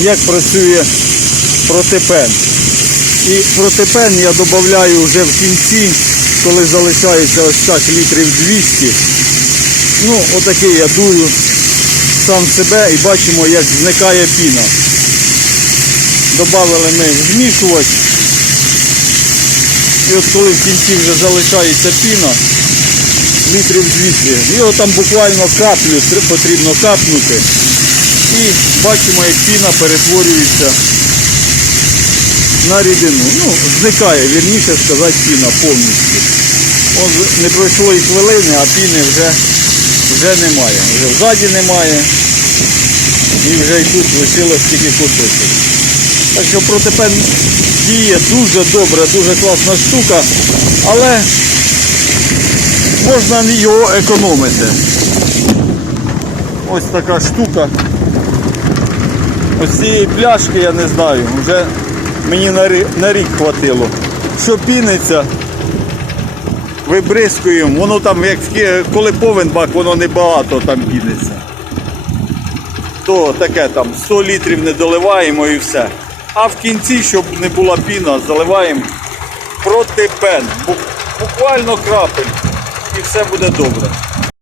як працює протипен. І протипен я додаю вже в кінці, коли залишається ось так літрів 200. Ну, отакий я дую сам себе і бачимо, як зникає піна. Добавили ми змішувач. І от коли в кінці вже залишається піна, літрів 200, його там буквально каплю потрібно капнути. І бачимо, як піна перетворюється на рідину. Ну, зникає, вірніше сказати, піна повністю. От не пройшло і хвилини, а піни вже, вже немає. Вже ззаді немає. І вже і тут лишилось тільки кусочок. Так що протипен діє дуже добре, дуже класна штука, але можна його економити. Ось така штука. Ось цієї пляшки я не знаю, вже мені на рі- на рік хватило. Що піниться, вибризкуємо, воно там, як коли повен бак, воно небагато там піниться. То таке там 100 літрів не доливаємо і все. А в кінці, щоб не була піна, заливаємо протипен. Бу- Буквально крапель. І все буде добре.